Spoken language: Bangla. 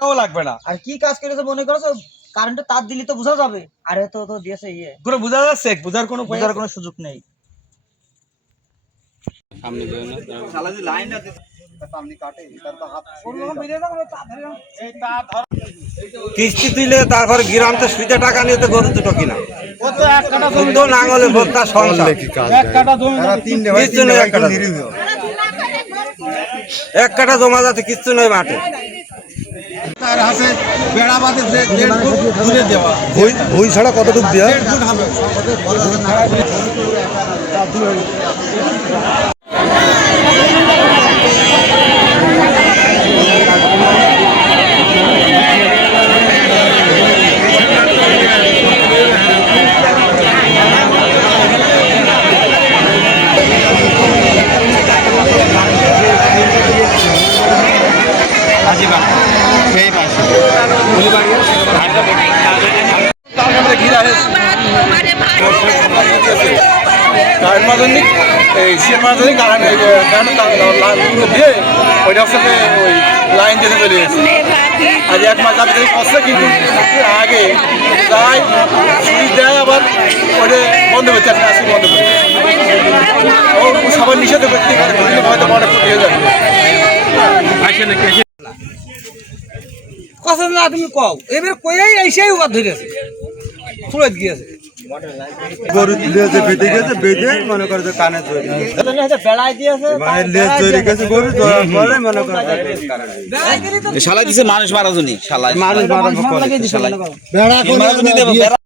টাকাও লাগবে না। আর কি কাজ করেছে মনে করছ? কারেন্টের তার দিলি তো বোঝা যাবে। আরে তো তো দিয়েছে ইয়ে। কোনো বোঝা যাচ্ছে বোঝার কোনো বোঝার কোনো সুযোগ নেই। কিস্তি তুলে তারপর গ্রামতে সুইতে টাকা নিয়ে তো গরু দুটো কিনা। শুদ্ধ নাঙলে ভর্তা সংসার। কিচ্ছু নেই এক কাঠা। এক কাঠা জমা যাচ্ছে কিচ্ছু নয় মাঠে। তার হাতে বেড়া বাঁধে দেড় ফুট দূরে দেওয়া। ভুই ছাড়া কতটুকু দেওয়া? দেড় ফুট হবে। তারপরে মাঝনি এই কারেন্ট কারেন্ট দিয়ে ওইটা হচ্ছে ওই লাইন যেতে চলে গেছে আজ এক মাস আগে থেকে করছে কিন্তু আগে তাই সুইচ দেয় আবার ওইটা বন্ধ করছে একটা আসি বন্ধ করে ও সবার নিষেধ করতে হয়তো ক্ষতি হয়ে যাবে কথা না তুমি কও। এবার কয়েই এসেই উবার ধরেছে। ফুলত গিয়েছে। গরু লেজে বেঁধে গেছে বেঁধে মনে করে যে কানে জড়ি মানে লেজ জড়ি গেছে গরু জড়ার পরে মনে করে শালা দিছে মানুষ মারা জনি শালা মানুষ মারা শালা